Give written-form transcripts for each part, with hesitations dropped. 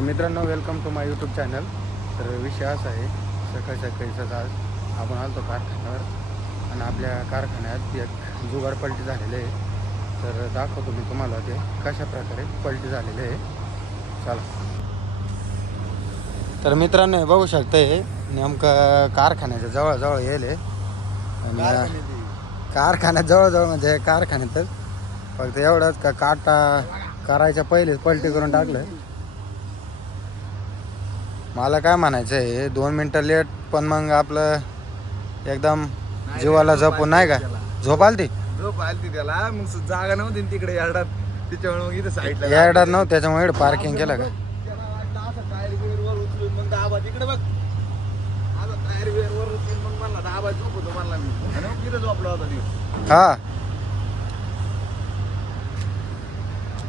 मित्रांनो, welcome to my YouTube channel. तर विषय असा आहे, सकाळीच आज आपण आलतो कारखान्यावर आणि आपल्या कारखान्यात एक जुगाड पलटी झालेले आहे. तर दाखवतो मी तुम्हाला ते कशा प्रकारे पलटी झालेले आहे. चला. तर मित्रांनो, हे बघू शकते नेमकं कारखान्याच्या जवळ येईल आणि कारखान्यात जवळ म्हणजे कारखान्यातच फक्त एवढंच का काटा करायच्या पहिलेच पलटी करून टाकलं. मला काय म्हणायचं आहे, 2 मिनटं लेट पण मग आपलं एकदम जीवाला जपून नाही का. झोप आली त्याला, मग जागा नव्हती तिकडे यार्डात, त्याच्यामुळे मग इथं साईडला यार्डात नव्हतं, त्याच्यामुळे पार्किंग केलं का. टायर वर उचलून मग दाबा तिकडे बघ, आता टायर वर उचलून मग मला दाबा झोपतो म्हणला मी, आणि मग तिथं झोपला होता दिवस. हा.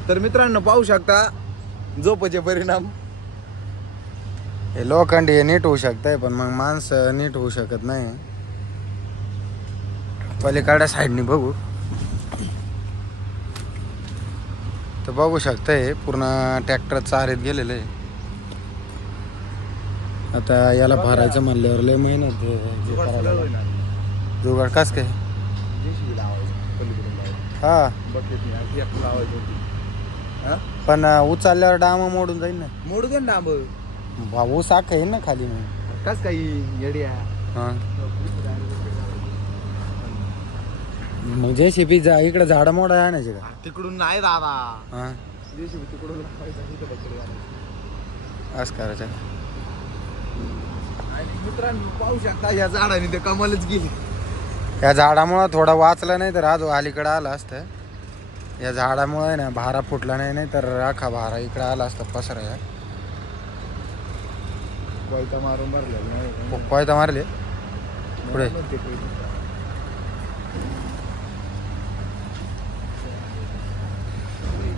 तर मित्रांनो पाहू शकता झोपेचे परिणाम. हे लोखंडी हे नीट होऊ शकतंय, पण मग माणसं नीट होऊ शकत नाही. पलीकडच्या साईडनी बघू तर बघू शकतंय पूर्ण ट्रॅक्टर चारीत गेलेलं आहे. आता याला भरायचं म्हणल्यावर लय मेहनत जुगाड कस काय. हा, पण उचलल्यावर डाम मोडून जाईल ना. मोडू दे ना डांब, भाऊ साख येईल ना खाली मग. कस काही येड्या. हा, मग JCB इकडे झाडं मोडा आणायचे का. तिकडून नाही दादा, हा, तिकडून असं करायचं. आणि मित्रांनो पाहू शकता या झाडाने ते कमालच गेली. या झाडामुळं थोडं वाचलं, नाही तर आज अलीकडं आलं असतं. या झाडामुळे ना भारा फुटला नाही तर राखा भारा इकडं आला असता पसरा. या कोयता मारून भरलेला कोयता मारले पुढे.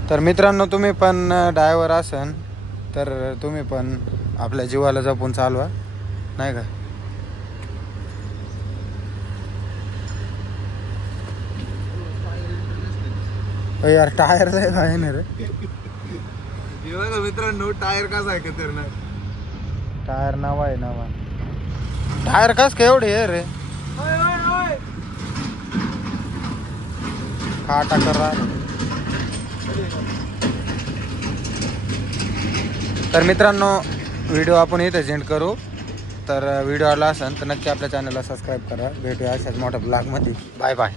तर मित्रांनो, तुम्ही पण ड्रायव्हर असन तर तुम्ही पण आपल्या जीवाला जपून चालवा, नाही का. यार टायर आहे ना रे. मित्रांनो टायर कसा आहे का तर ना, टायर नवा आहे, नवा टायर कस का एवढे आहे रे. काटा कर रहा. तर मित्रांनो, व्हिडिओ आपण इथे एंड करू. तर व्हिडिओ आला असेल तर नक्की आपल्या चॅनलला सबस्क्राईब करा. भेटूया अशाच मोठ्या ब्लॉगमध्ये. Bye bye.